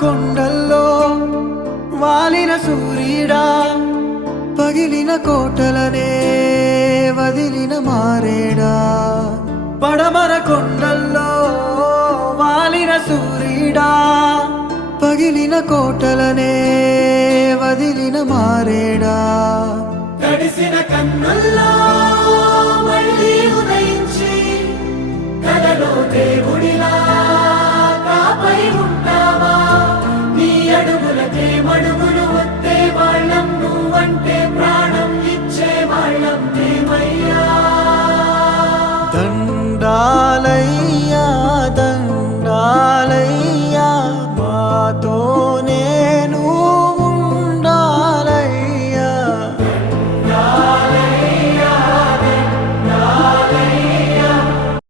కొండల్లో వాలిన సూర్యుడా, పగిలిన కోటలనే వదిలిన మారేడా. పడమర కొండల్లో వాలిన సూర్యుడా, పగిలిన కోటలనే వదిలిన మారేడా. తడిసిన కన్నుల్లో